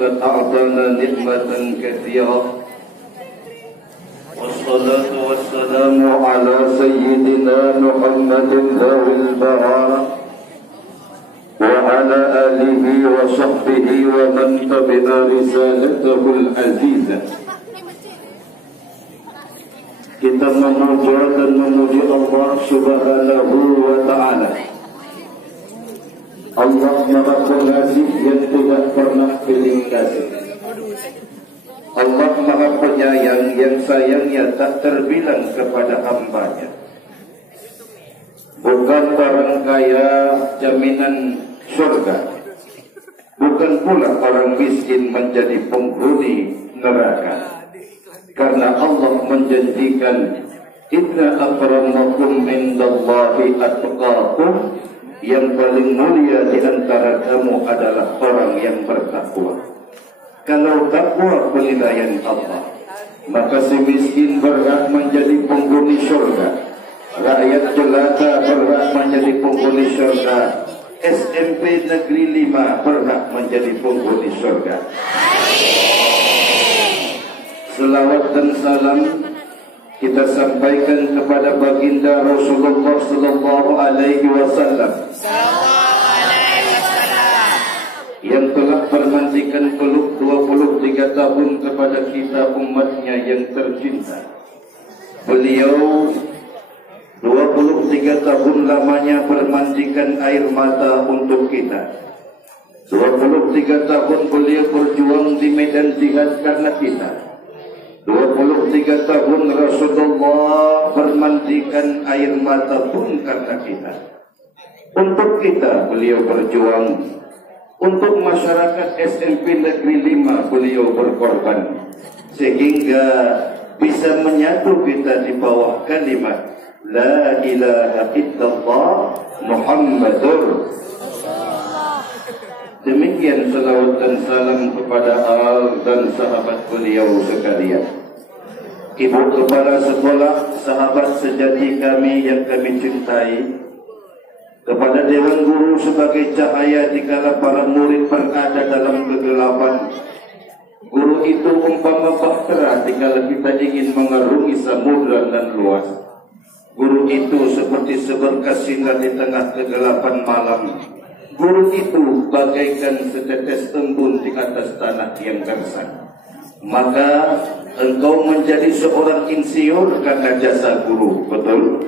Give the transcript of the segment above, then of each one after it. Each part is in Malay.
قد أعطانا نعمة كثيرة، والصلاة والسلام على سيدنا محمد ذوي البراء وعلى آله وصحبه ومن تبع رسالته العزيزة. Kita memuja dan memuji Allah Subhanahu wa Ta'ala, Allah Maha Pengasih yang tidak pernah pilih kasih, Allah Maha Penyayang yang sayangnya tak terbilang kepada hambanya. Bukan orang kaya jaminan surga, bukan pula orang miskin menjadi penghuni neraka. Karena Allah menjanjikan, inna akramakum indallahi atqakum, yang paling mulia di antara kamu adalah orang yang bertakwa. Kalau takwa penilaian Allah, maka si miskin berhak menjadi penghuni surga, rakyat jelata berhak menjadi penghuni surga, SMP Negeri 5 berhak menjadi penghuni surga. Selawat dan salam kita sampaikan kepada baginda Rasulullah sallallahu alaihi wasallam yang telah bermandikan peluk 23 tahun kepada kita umatnya yang tercinta. Beliau 23 tahun lamanya bermandikan air mata untuk kita. 23 tahun beliau berjuang di medan jihad karena kita. 23 tahun Rasulullah bermandikan air mata pun karena kita. Untuk kita beliau berjuang, untuk masyarakat SMP Negeri 5 beliau berkorban, sehingga bisa menyatu kita di bawah kalimat La ilaha illallah Muhammadur. Demikian salawat dan salam kepada al dan sahabat beliau sekalian. Ibu kepala sekolah, sahabat sejati kami yang kami cintai, kepada Dewan Guru sebagai cahaya dikala para murid berada dalam kegelapan. Guru itu umpama bahtera dikala kita ingin mengarungi samudra dan luas. Guru itu seperti seberkas sinar di tengah kegelapan malam. Guru itu bagaikan setetes embun di atas tanah yang gersang. Maka engkau menjadi seorang insinyur karena jasa guru, betul?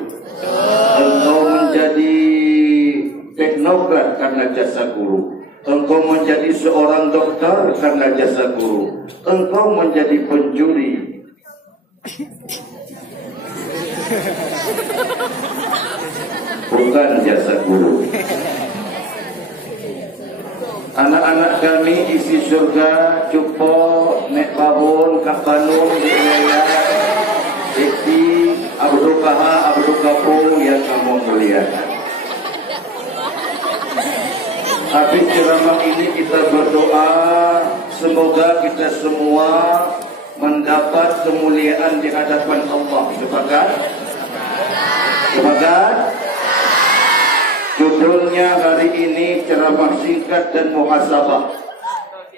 Engkau menjadi teknokrat karena jasa guru. Engkau menjadi seorang dokter karena jasa guru. Engkau menjadi penjuri bukan jasa guru. Anak-anak kami isi surga, cupo, nek babon, kapanun, diaya, Eki, Abdul Kaha, Abdul Kapung yang kamu muliakan. Habis ceramah ini kita berdoa, semoga kita semua mendapat kemuliaan di hadapan Allah. Sepakat? Sepakat? Judulnya hari ini ceramah singkat dan muhasabah.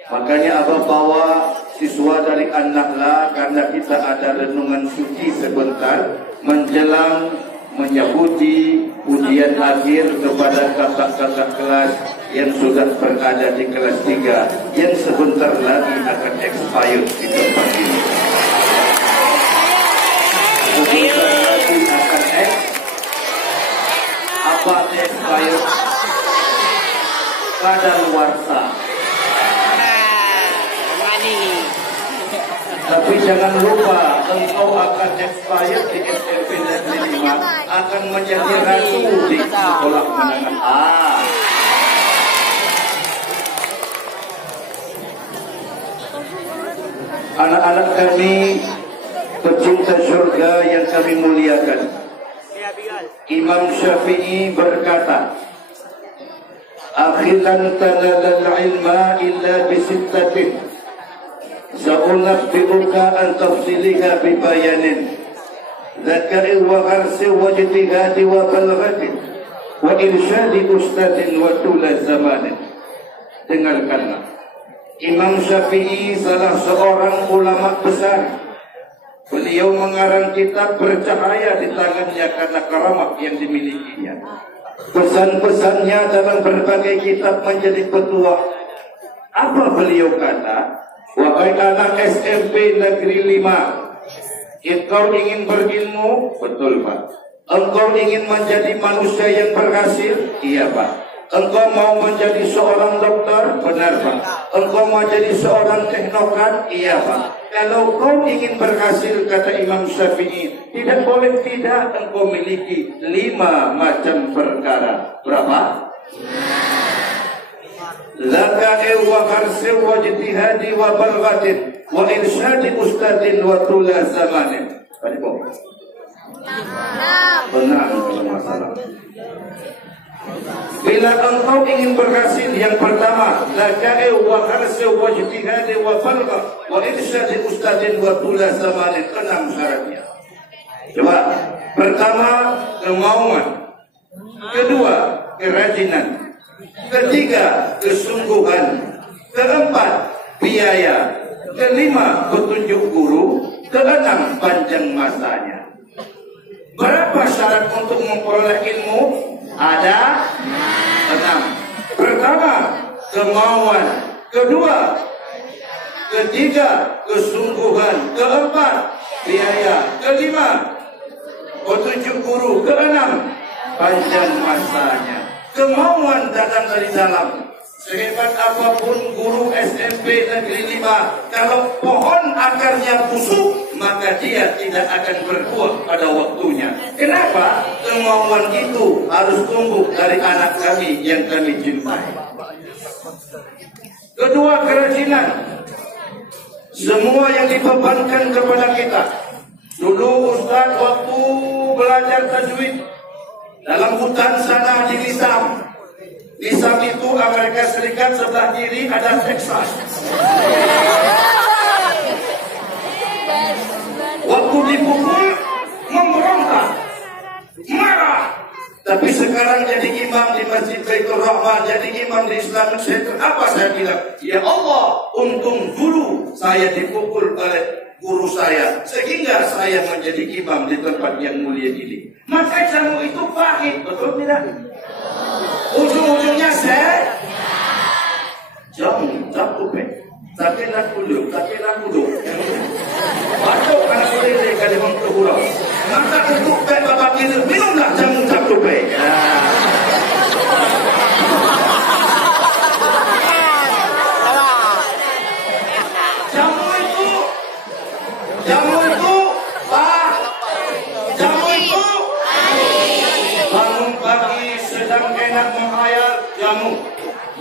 Makanya Abah bawa siswa dari An-Nahla karena kita ada renungan suci sebentar menjelang menyambut ujian akhir kepada kakak-kakak kelas yang sudah berada di kelas 3 yang sebentar lagi akan expired di tempat ini. Sebentar lagi akan apa expired? Kadaluarsa. Tapi jangan lupa, engkau akan expired di SMP Negeri 5, akan menjadi ratu di sekolah menengah A. Anak-anak kami pecinta surga yang kami muliakan, Imam Syafi'i berkata, akhilan tanalal ilma illa bisittatin, sa'unabbi'uka an tafsiliha bibayanin, dzakari wa gharsi wa ijtihadi wa balghatin wa irsyadi ustadin wa tula zamanin. Dengarkanlah, Imam Syafi'i salah seorang ulama besar. Beliau mengarang kitab bercahaya di tangannya karena karamat yang dimilikinya. Pesan-pesannya dalam berbagai kitab menjadi petua. Apa beliau kata? Wahai anak SMP Negeri 5, engkau ingin berilmu? Betul Pak. Engkau ingin menjadi manusia yang berhasil? Iya Pak. Engkau mau menjadi seorang dokter? Benar Pak. Engkau mau jadi seorang teknokrat? Iya Pak. Kalau kau ingin berhasil, kata Imam Syafi'i, tidak boleh tidak engkau miliki 5 macam perkara. Berapa? Laka wa harsil wa jitihadi wa balghatin wa irsyadi ustadin wa tula zamanin. Benar masalah. Bila engkau ingin berhasil, yang pertama, laka'i wa harsi wa ijtihadi wa falqa wa irsyadi ustadin wa tula zamanin. 6 syaratnya. Coba. Pertama, kemauan. Kedua, kerajinan. Ketiga, kesungguhan. Keempat, biaya. Kelima, petunjuk guru. Keenam, panjang masanya. Berapa syarat untuk memperoleh ilmu? Ada 6. Pertama, kemauan. Kedua, ketiga, kesungguhan. Keempat, biaya. Kelima, petunjuk guru. Keenam, panjang masanya. Kemauan datang dari dalam. Sehebat apapun guru SMP Negeri 5, kalau pohon akarnya busuk, maka dia tidak akan berbuah pada waktunya. Kenapa? Kemauan itu harus tumbuh dari anak kami yang kami cintai. Kedua, kerajinan. Semua yang dibebankan kepada kita. Dulu Ustaz waktu belajar tajwid, dalam hutan sana di Lisam. Lisam itu Amerika Serikat, sebelah kiri ada Texas. Waktu dipukul, memberontak, marah. Tapi sekarang jadi imam di Masjid Baitur Rahman, jadi imam di Islamic Center. Apa saya bilang? Ya Allah, untung dulu saya dipukul oleh guru saya, sehingga saya menjadi imam di tempat yang mulia ini. Maka jamu itu pahit, betul tidak? Ujung-ujungnya saya jamu, tapi nak duduk. Batuk karena boleh kali mengkurau. Maka untuk bapak kita minumlah jamu cakupe.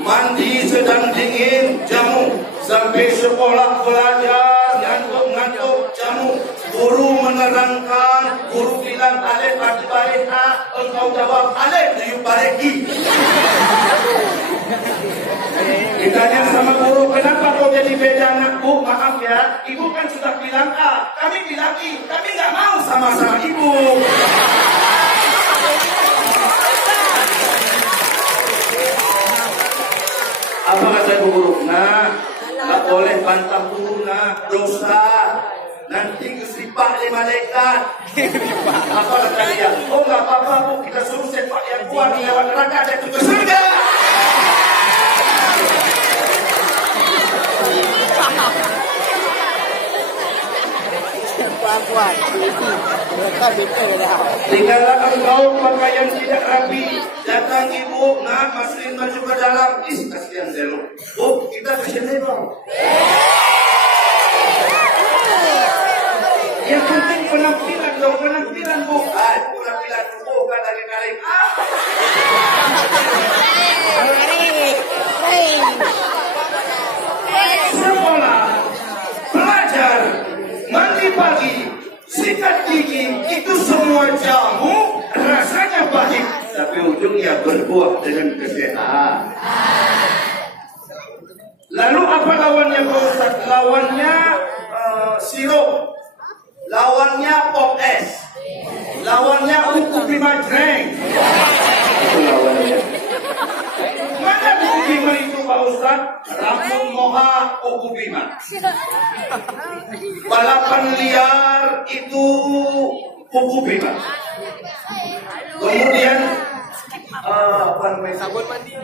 Mandi sedang dingin, jamu. Sampai sekolah belajar, ngantuk, jamu. Guru menerangkan, guru bilang alif arti barik A, engkau jawab alif tiup barik I. Ditanya sama guru, kenapa kau jadi beda anakku? Maaf ya, ibu kan sudah bilang A, kami bilang I, tapi nggak mau sama-sama ibu. Apa kata guru? Nah, tak boleh bantah guru, nah, dosa. Nanti kesepak oleh malaikat. Apa kata dia? Oh, nggak apa-apa bu, kita suruh sepak yang kuat lewat neraka dan ke surga. Tinggallah engkau pakaian tidak rapi. Datang ibu, nak masukin baju ke dalam. Kasihan Zelo. Bu, kita kasihan dong. Yang penting penampilan dong, penampilan bu. Penampilan bu kan lagi kali. Sekolah, belajar, mandi pagi, sikat gigi, itu semua jamu, rasanya pahit, tapi ujungnya berbuah dengan kesehatan. Lalu apa lawannya Pak Ustaz? Lawannya sirup, lawannya pop es, lawannya buku bima drink. Itu lawannya. Mana buku bima itu Pak Ustaz? Rambut moha ukubima. Balapan liar itu ukubima. Kemudian apa namanya? Sabun mandi.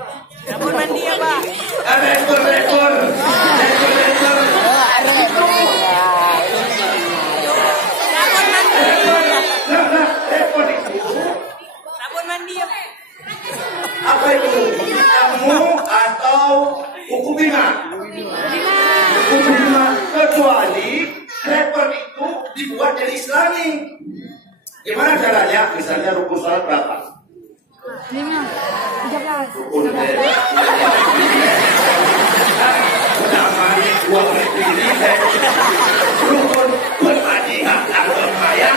Sabun mandi ya, Pak. Rekor. Rekor itu. Sabun mandi ya. Apa itu? Kamu atau ukubima? Ukubima. Kecuali rekor itu dibuat dari Islami. Gimana caranya? Misalnya rukun salat berapa? 5, 13. Rukun namanya dua berdiri rukun bermadihah agama yang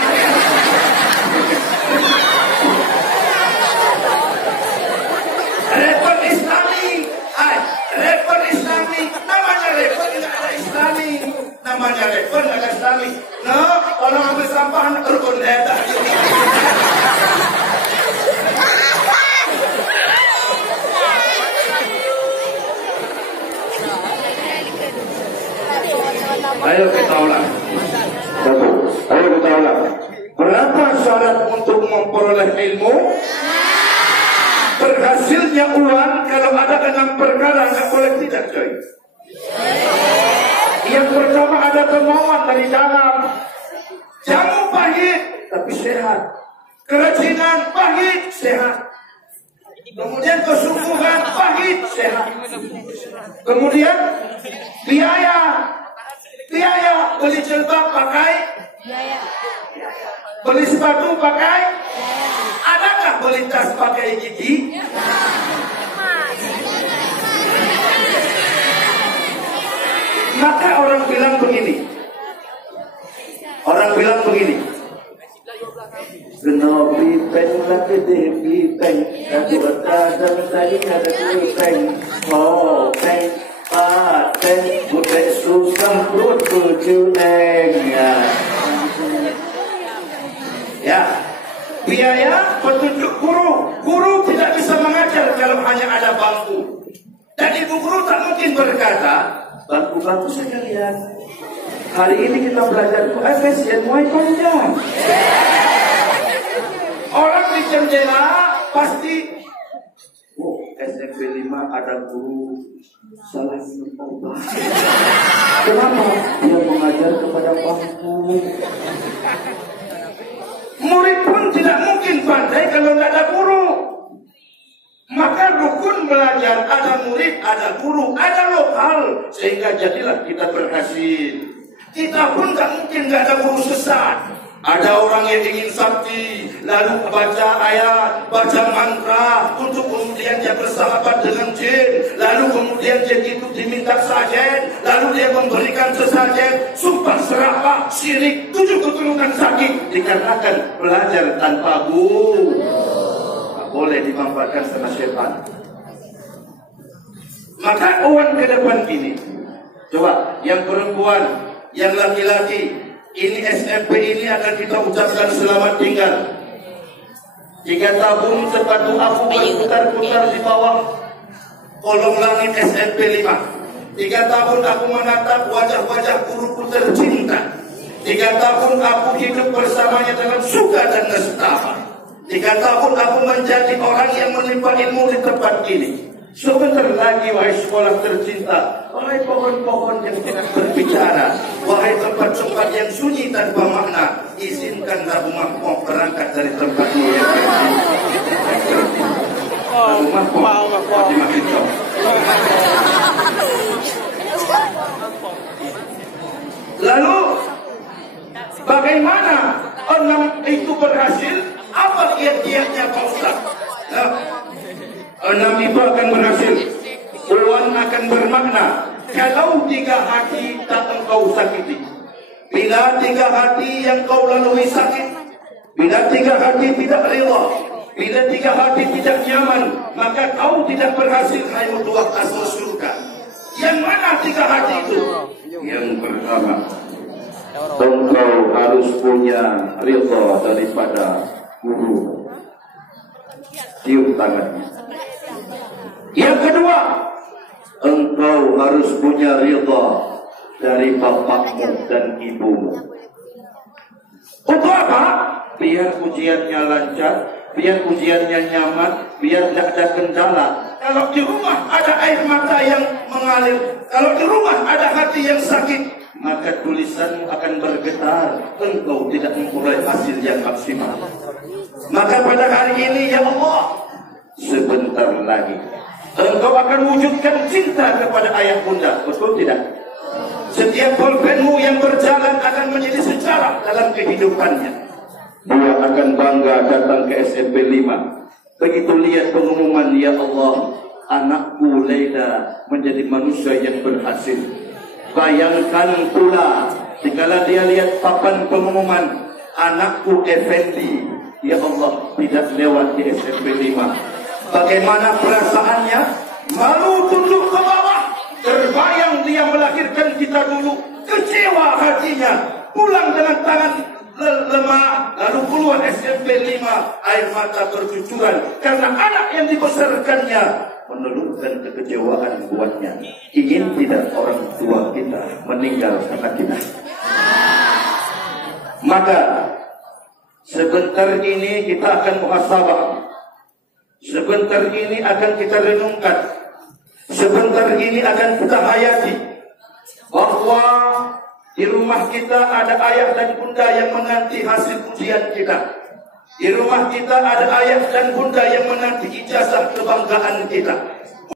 rekor Islami. Rekor Islami. Namanya rekor tidak ada Islami. Namanya rekor tidak ada Islami. No, orang ambil sampah rukun edah. Ayo kita ulang. Ayo kita ulang. Berapa syarat untuk memperoleh ilmu? Berhasilnya uang kalau ada 6 perkara nggak boleh tidak, coy. Yang pertama ada kemauan dari dalam. Jamu pahit tapi sehat. Kerajinan pahit sehat. Kemudian kesungguhan pahit sehat. Kemudian biaya beli jilbab pakai, beli sepatu pakai, adakah beli tas pakai gigi? Maka orang bilang begini, Genopi pen laki devi pen, aku dan tadi ada pen, oh pen, pen, bukan susah butuh ya, biaya petunjuk guru tidak bisa mengajar kalau hanya ada bangku. Dan ibu guru tak mungkin berkata, bangku sekalian, hari ini kita belajar FSN Muay Thai. Orang di jendela pasti, SMP 5 ada guru salah minum obat. Kenapa? Dia mengajar kepada bangku. Murid pun tidak mungkin pandai kalau tidak ada guru. Maka rukun belajar ada murid, ada guru, ada lokal, sehingga jadilah kita berhasil. Kita pun tak mungkin tidak ada guru sesat. Ada orang yang ingin sakti, lalu baca ayat, baca mantra, untuk kemudian dia bersahabat dengan jin, lalu kemudian jin itu diminta sajen, lalu dia memberikan sesajen, sumpah serapah, syirik, 7 keturunan sakit, dikarenakan belajar tanpa guru. Boleh dimanfaatkan sama syaitan. Maka uang ke depan ini, coba yang perempuan, yang laki-laki, ini SMP ini akan kita ucapkan selamat tinggal. 3 tahun sepatu aku berputar-putar di bawah kolong langit SMP 5. 3 tahun aku menatap wajah-wajah guruku tercinta. 3 tahun aku hidup bersamanya dalam suka dan nestapa. 3 tahun aku menjadi orang yang menimba ilmu di tempat ini. Sebentar lagi wahai sekolah tercinta, wahai pohon-pohon yang tidak berbicara, wahai tempat-tempat yang sunyi tanpa makna, izinkanlah rumahmu berangkat dari tempatmu yang rumahmu dimakin jauh. Lalu bagaimana 6 itu berhasil? Apa kiat-kiatnya Pak Ustaz? 6 itu akan berhasil. Uang akan bermakna kalau 3 hati tak engkau sakiti. Bila 3 hati yang kau lalui sakit, bila 3 hati tidak rela, bila 3 hati tidak nyaman, maka kau tidak berhasil hai mutlak asal surga. Yang mana 3 hati itu? Yang pertama, engkau harus punya rela daripada guru. Cium tangannya. Yang kedua, engkau harus punya ridha dari bapakmu dan ibumu. Untuk apa? Biar ujiannya lancar, biar ujiannya nyaman, biar tidak ada kendala. Kalau di rumah ada air mata yang mengalir, kalau di rumah ada hati yang sakit, maka tulisanmu akan bergetar. Engkau tidak memperoleh hasil yang maksimal. Maka pada hari ini, ya Allah, sebentar lagi engkau akan wujudkan cinta kepada ayah bunda. Betul tidak? Setiap pulpenmu yang berjalan akan menjadi sejarah dalam kehidupannya. Dia akan bangga datang ke SMP 5. Begitu lihat pengumuman, ya Allah, anakku Leila menjadi manusia yang berhasil. Bayangkan pula jika dia lihat papan pengumuman, anakku Effendi, ya Allah, tidak lewat di SMP 5. Bagaimana perasaannya? Malu tunduk ke bawah. Terbayang dia melahirkan kita dulu. Kecewa hatinya. Pulang dengan tangan lemah, lalu keluar SMP 5, air mata bercucuran karena anak yang dibesarkannya menelurkan kekecewaan buatnya. Ingin tidak orang tua kita meninggal karena kita? Maka sebentar ini kita akan muhasabah. Sebentar ini akan kita renungkan. Sebentar ini akan kita hayati bahwa di rumah kita ada ayah dan bunda yang menanti hasil ujian kita. Di rumah kita ada ayah dan bunda yang menanti ijazah kebanggaan kita.